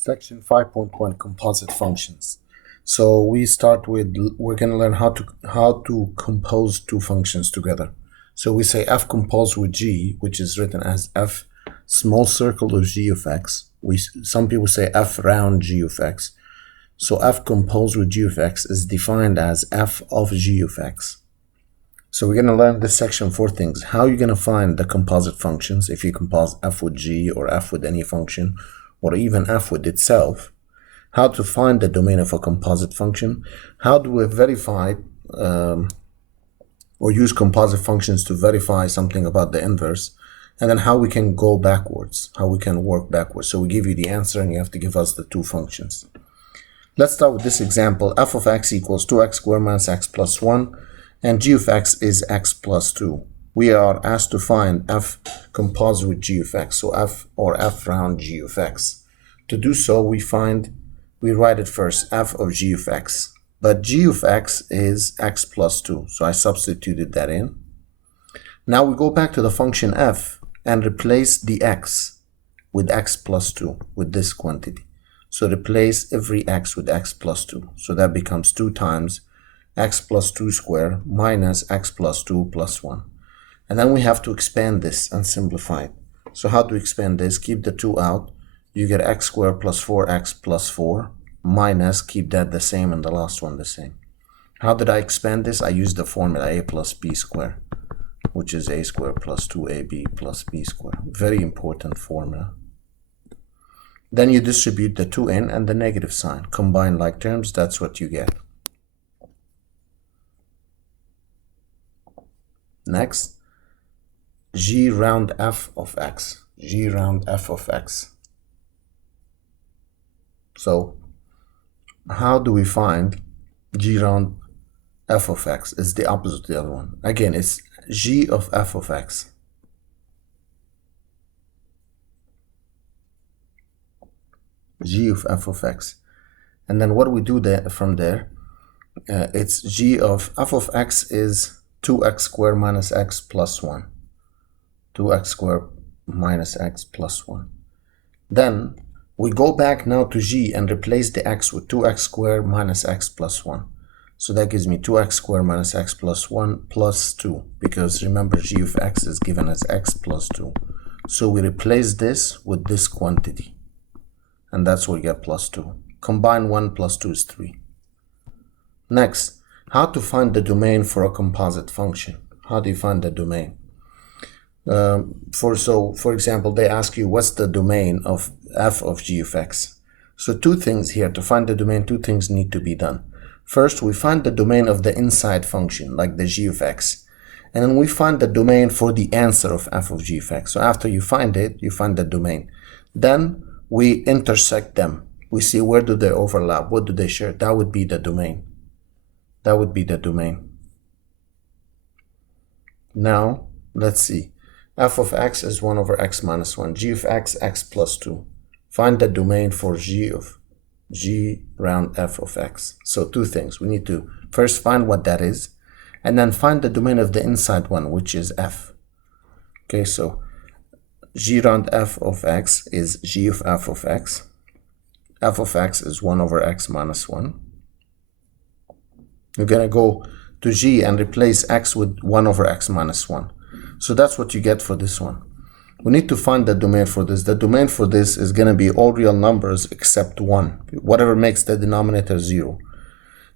Section 5.1 Composite Functions. So we're going to learn how to compose two functions together. So we say f composed with g, which is written as f small circle of g of x. Some people say f round g of x. So f composed with g of x is defined as f of g of x. So we're going to learn this section four things. How you're going to find the composite functions if you compose f with g or f with any function, or even f with itself. How to find the domain of a composite function. How do we verify or use composite functions to verify something about the inverse. And then how we can go backwards, how we can work backwards. So we give you the answer and you have to give us the two functions. Let's start with this example. F of x equals 2x squared minus x plus 1. And g of x is x plus 2. We are asked to find f composite with g of x, so f or f round g of x. To do so, we write it first, f of g of x. But g of x is x plus 2, so I substituted that in. Now we go back to the function f and replace the x with x plus 2, with this quantity. So replace every x with x plus 2. So that becomes 2 times x plus 2 squared minus x plus 2 plus 1. And then we have to expand this and simplify it. So how to expand this? Keep the 2 out. You get x squared plus 4x plus 4 minus, keep that the same and the last one the same. How did I expand this? I used the formula a plus b squared, which is a squared plus 2ab plus b squared. Very important formula. Then you distribute the 2 in and the negative sign. Combine like terms, that's what you get. Next, g round f of x. G round f of x. So, how do we find g round f of x? It's the opposite of the other one. Again, it's g of f of x. G of f of x. And then what do we do there from there? It's g of f of x is 2x squared minus x plus 1. 2x squared minus x plus 1. Then we go back now to g and replace the x with 2x squared minus x plus 1. So that gives me 2x squared minus x plus 1 plus 2. Because remember, g of x is given as x plus 2. So we replace this with this quantity. And that's what we get plus 2. Combine 1 plus 2 is 3. Next, how to find the domain for a composite function. How do you find the domain? For example, they ask you what's the domain of f of g of x. So two things here. To find the domain, two things need to be done. First, we find the domain of the inside function, like the g of x. And then we find the domain for the answer of f of g of x. So after you find it, you find the domain. Then we intersect them. We see where do they overlap, what do they share. That would be the domain. That would be the domain. Now, let's see. F of x is 1 over x minus 1. G of x, x plus 2. Find the domain for g round f of x. So two things. We need to first find what that is, and then find the domain of the inside one, which is f. Okay, so g round f of x is g of f of x. F of x is 1 over x minus 1. You're going to go to g and replace x with 1 over x minus 1. So that's what you get for this one. We need to find the domain for this. The domain for this is going to be all real numbers except 1. Whatever makes the denominator 0.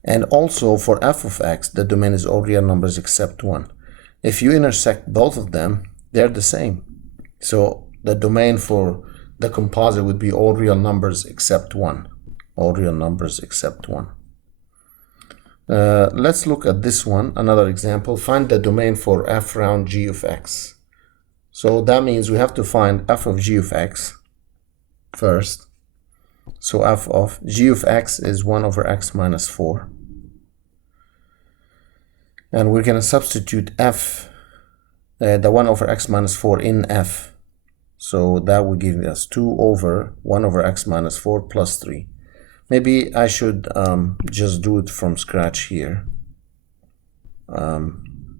And also for f of x, the domain is all real numbers except 1. If you intersect both of them, they're the same. So the domain for the composite would be all real numbers except 1. All real numbers except 1. Let's look at this one, another example. Find the domain for f round g of x. So that means we have to find f of g of x first. So f of g of x is 1 over x minus 4. And we're going to substitute f, the 1 over x minus 4 in f. So that will give us 2 over 1 over x minus 4 plus 3. Maybe I should just do it from scratch here.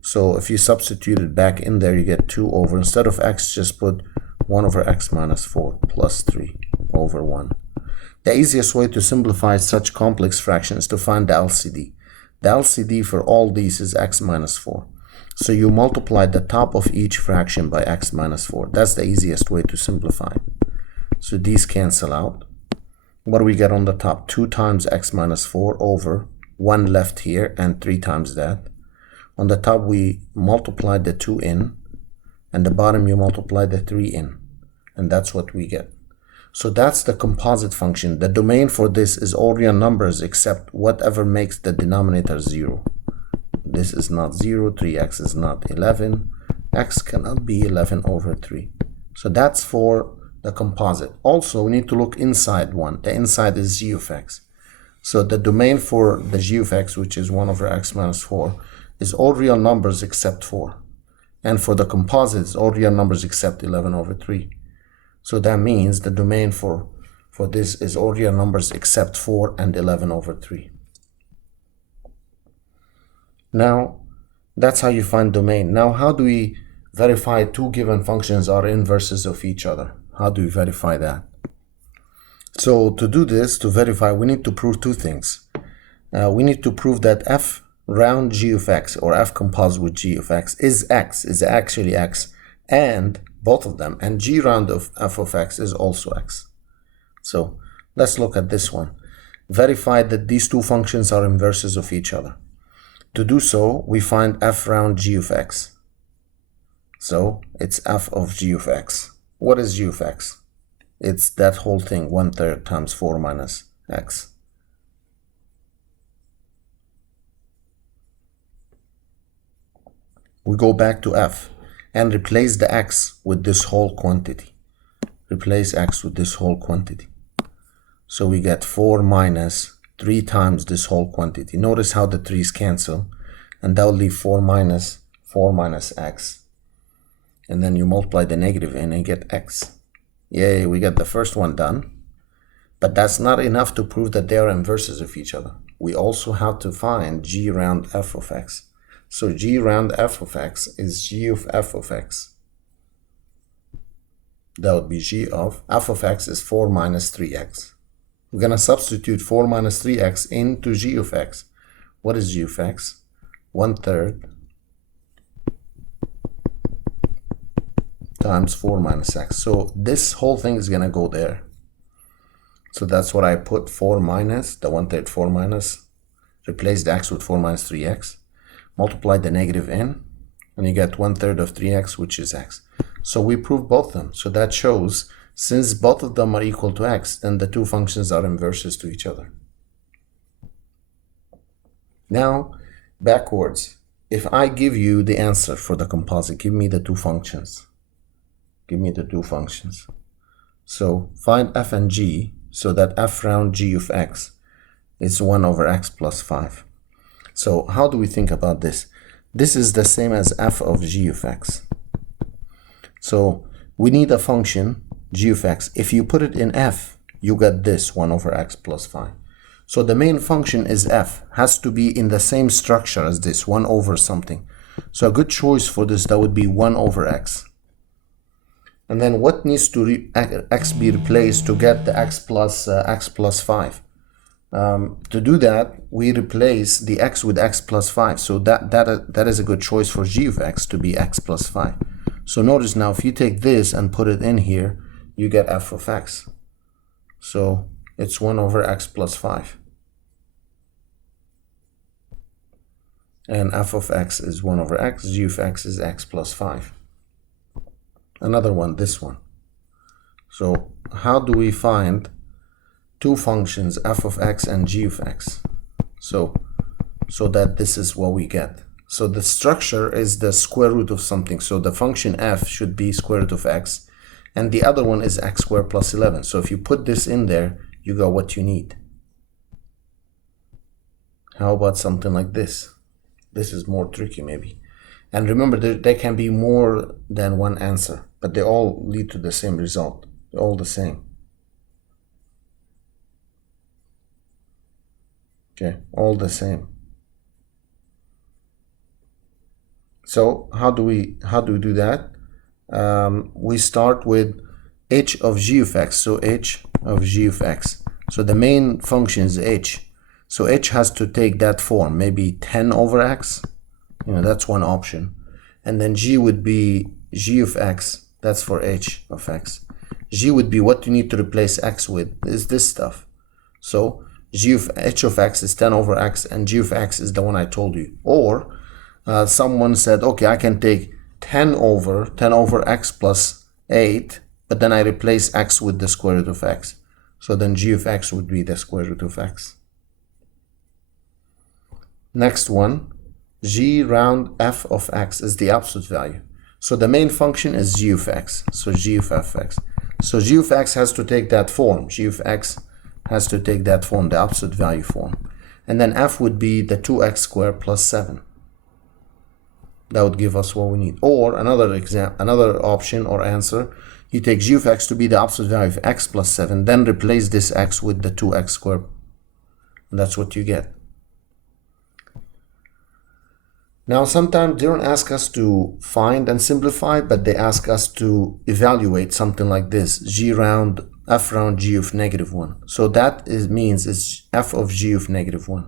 So if you substitute it back in there, you get 2 over, instead of x, just put 1 over x minus 4 plus 3 over 1. The easiest way to simplify such complex fractions is to find the LCD. The LCD for all these is x minus 4. So you multiply the top of each fraction by x minus 4. That's the easiest way to simplify. So these cancel out. What do we get on the top? 2 times x minus 4 over 1 left here and 3 times that. On the top we multiply the 2 in, and the bottom you multiply the 3 in, and that's what we get. So that's the composite function. The domain for this is all real numbers except whatever makes the denominator 0. This is not 0, 3x is not 11, x cannot be 11 over 3. So that's for the composite. Also, we need to look inside one. The inside is g of x. So the domain for the g of x, which is 1 over x minus 4, is all real numbers except 4. And for the composite, it's all real numbers except 11 over 3. So that means the domain for this is all real numbers except 4 and 11 over 3. Now, that's how you find domain. Now, how do we verify two given functions are inverses of each other? How do we verify that? So to do this, to verify, we need to prove two things. We need to prove that f round g of x, or f composite with g of x, is actually x, and both of them, and g round of f of x is also x. So let's look at this one. Verify that these two functions are inverses of each other. To do so, we find f round g of x. So it's f of g of x. What is g of x? It's that whole thing, 1/3 times 4 minus x. We go back to f and replace the x with this whole quantity. Replace x with this whole quantity. So we get 4 minus 3 times this whole quantity. Notice how the 3's cancel, and that will leave 4 minus x. And then you multiply the negative in and get x. Yay, we get the first one done. But that's not enough to prove that they are inverses of each other. We also have to find g round f of x. So g round f of x is g of f of x. That would be g of f of x is 4 minus 3x. We're going to substitute 4 minus 3x into g of x. What is g of x? 1/3 times 4 minus x. So this whole thing is going to go there. So that's what I put, 4 minus, the 1/3 4 minus, replace the x with 4 minus 3x, multiply the negative in, and you get 1/3 of 3x, which is x. So we prove both of them. So that shows, since both of them are equal to x, then the two functions are inverses to each other. Now, backwards. If I give you the answer for the composite, give me the two functions. Give me the two functions. So find f and g, so that f round g of x is 1 over x plus 5. So how do we think about this? This is the same as f of g of x. So we need a function, g of x. If you put it in f, you get this, 1 over x plus 5. So the main function is f, has to be in the same structure as this, 1 over something. So a good choice for this, that would be 1 over x. And then what needs to x be replaced to get the x plus 5? To do that, we replace the x with x plus 5. So that is a good choice for g of x to be x plus 5. So notice now, if you take this and put it in here, you get f of x. So it's 1 over x plus 5. And f of x is 1 over x, g of x is x plus 5. Another one, this one. So how do we find two functions, f of x and g of x? So that this is what we get. So the structure is the square root of something. So the function f should be square root of x, and the other one is x squared plus 11. So if you put this in there, you got what you need. How about something like this? This is more tricky maybe. And remember, there can be more than one answer, but they all lead to the same result. They're all the same. Okay, all the same. So how do we do that? We start with h of g of x. So h of g of x. So the main function is h. So h has to take that form, maybe 10 over x. That's one option. And then g would be g of x. That's for h of x. G would be what you need to replace x with, is this stuff. So h of x is 10 over x, and g of x is the one I told you. Or someone said, okay, I can take 10 over x plus 8, but then I replace x with the square root of x. So then g of x would be the square root of x. Next one, g round f of x is the absolute value. So the main function is g of x. So g of f of x. So g of x has to take that form. G of x has to take that form, the absolute value form. And then f would be the 2x squared plus 7. That would give us what we need. Or another option or answer, you take g of x to be the absolute value of x plus 7, then replace this x with the 2x squared. And that's what you get. Now, sometimes they don't ask us to find and simplify, but they ask us to evaluate something like this, f round g of -1. So that means it's f of g of -1.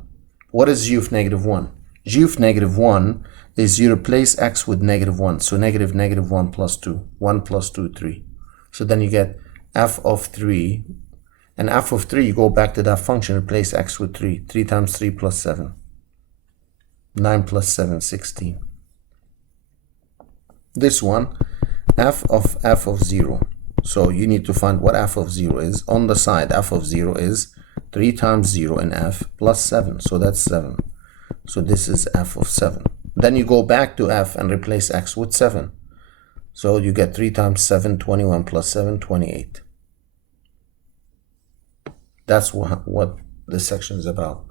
What is g of -1? G of -1 is you replace x with -1. So -1 plus 2. 1 plus 2, 3. So then you get f of 3. And f of 3, you go back to that function, replace x with 3. 3 times 3 plus 7. 9 plus 7, 16. This one, f of 0. So you need to find what f of 0 is. On the side, f of 0 is 3 times 0 in f plus 7. So that's 7. So this is f of 7. Then you go back to f and replace x with 7. So you get 3 times 7, 21 plus 7, 28. That's what this section is about.